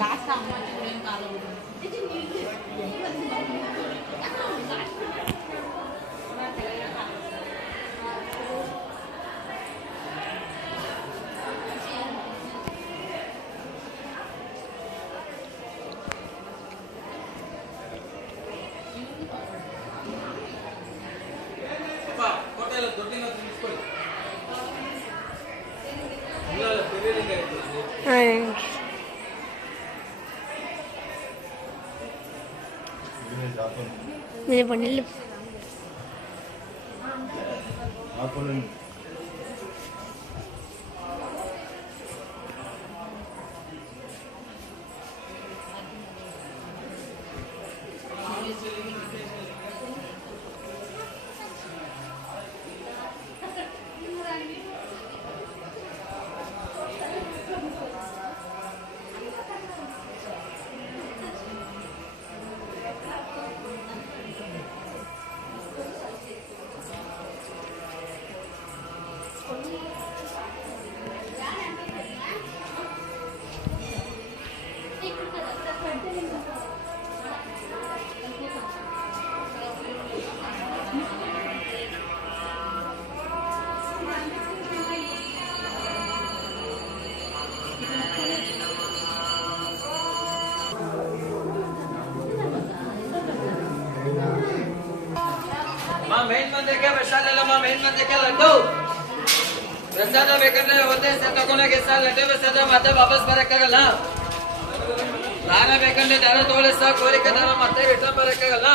లాస్ట్ అమ్మ ఏం కాలేదు मेरे बंडल मेन मंदिर के प्रसाद ले लो मेन मंदिर के लड्डू प्रसाद ಬೇಕಂದ್ರೆ ಒಂದೇ ಸಲ ತಗೊಂಡೋಗಿ ಸರ್ ಲಡ್ಡು ಪ್ರಸಾದ ಮತ್ತೆ ವಾಪಸ್ ಬರಕ್ಕಾಗಲ್ಲ ದಾನ ಬೇಕಂದ್ರೆ ದಾನ ತಗೊಳ್ಳಿ ಸರ್ ಕೋರಿಕೆ ದಾನ ಮತ್ತೆ ರಿಟರ್ನ್ ಬರಕ್ಕಾಗಲ್ಲ